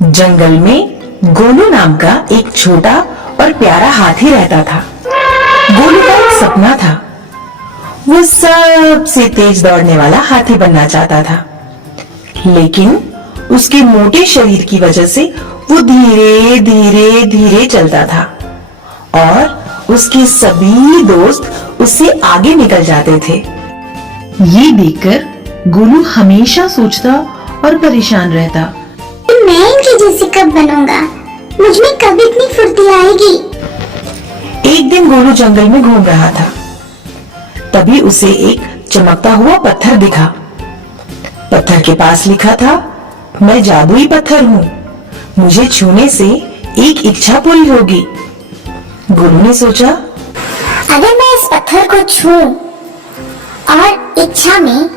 जंगल में गोलू नाम का एक छोटा और प्यारा हाथी रहता था। गोलू का एक सपना था। वो सबसे तेज दौड़ने वाला हाथी बनना चाहता था, लेकिन उसके मोटे शरीर की वजह से वो धीरे धीरे धीरे चलता था और उसके सभी दोस्त उससे आगे निकल जाते थे। ये देखकर गोलू हमेशा सोचता और परेशान रहता। मैं इनके जैसे कब बनूंगा? मुझ में कब इतनी फुर्ती आएगी? एक दिन गोलू जंगल में घूम रहा था, तभी उसे एक चमकता हुआ पत्थर दिखा। पत्थर के पास लिखा था, मैं जादुई पत्थर हूँ, मुझे छूने से एक इच्छा पूरी होगी। गोलू ने सोचा, अगर मैं इस पत्थर को छूं और इच्छा में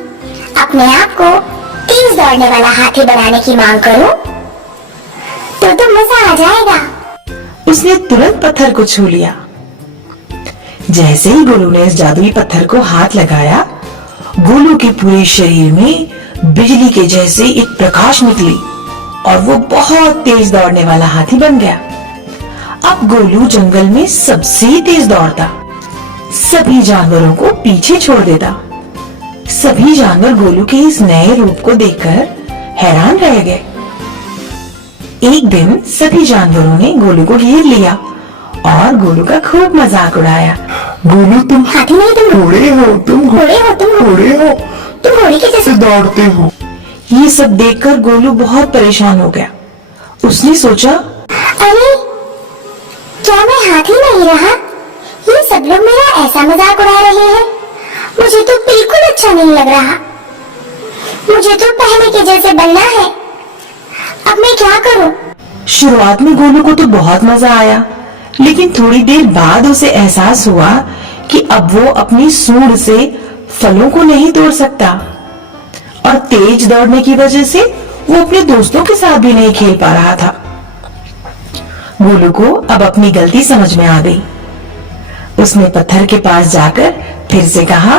अपने आप को तेज दौड़ने वाला हाथी बनाने की मांग करूं, तो मजा आ जाएगा। उसने तुरंत पत्थर को छू लिया। जैसे ही गोलू ने इस जादुई पत्थर को हाथ लगाया, गोलू के पूरे शरीर में बिजली के जैसे एक प्रकाश निकली और वो बहुत तेज दौड़ने वाला हाथी बन गया। अब गोलू जंगल में सबसे तेज दौड़ता, सभी जानवरों को पीछे छोड़ देता। सभी जानवर गोलू के इस नए रूप को देखकर हैरान रह गए। एक दिन सभी जानवरों ने गोलू को घेर लिया और गोलू का खूब मजाक उड़ाया। गोलू तुम हाथी नहीं, तुम घोड़े हो, तुम घोड़े हो, तुम घोड़े हो, तुम घोड़े के जैसे दौड़ते हो। ये सब देखकर गोलू बहुत परेशान हो गया। उसने सोचा, अरे क्या मैं हाथी नहीं रहा? ये सब लोग मेरा ऐसा मजाक उड़ा रहे हैं। मुझे तो बिल्कुल अच्छा नहीं लग रहा। मुझे तो पहले के जैसे बनना है। अब मैं क्या करूं? शुरुआत में गोलू को तो बहुत मजा आया, लेकिन थोड़ी देर बाद उसे एहसास हुआ कि अब वो अपनी सूंड से फलों को नहीं तोड़ सकता और तेज दौड़ने की वजह से वो अपने दोस्तों के साथ भी नहीं खेल पा रहा था। गोलू को अब अपनी गलती समझ में आ गई। उसने पत्थर के पास जाकर फिर से कहा,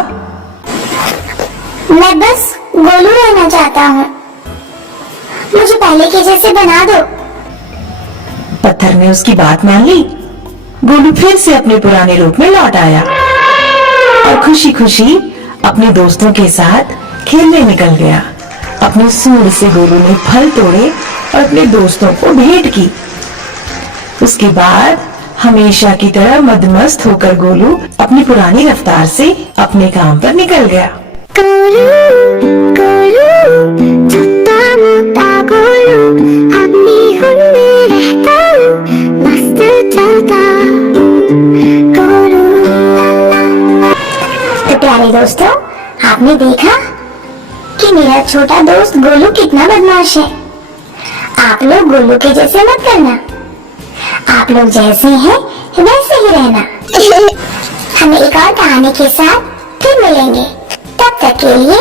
मैं बस गोलू रहना चाहता हूँ, मुझे पहले के जैसे बना दो। पत्थर ने उसकी बात मान ली। गोलू फिर से अपने पुराने रूप में लौट आया और खुशी खुशी अपने दोस्तों के साथ खेलने निकल गया। अपनी सूंड से गोलू ने फल तोड़े और अपने दोस्तों को भेंट की। उसके बाद हमेशा की तरह मदमस्त होकर गोलू अपनी पुरानी रफ्तार से अपने काम पर निकल गया। गोलू, गोलू, छोटा मोटा गोलू, अपनी धुन में रहता हूँ, मस्त चलता गोलू। तो प्यारे दोस्तों, आपने देखा कि मेरा छोटा दोस्त गोलू कितना बदमाश है। आप लोग गोलू के जैसे मत करना। आप लोग जैसे हैं वैसे ही रहना। हम एक और कहानी के साथ फिर मिलेंगे। तब तक के लिए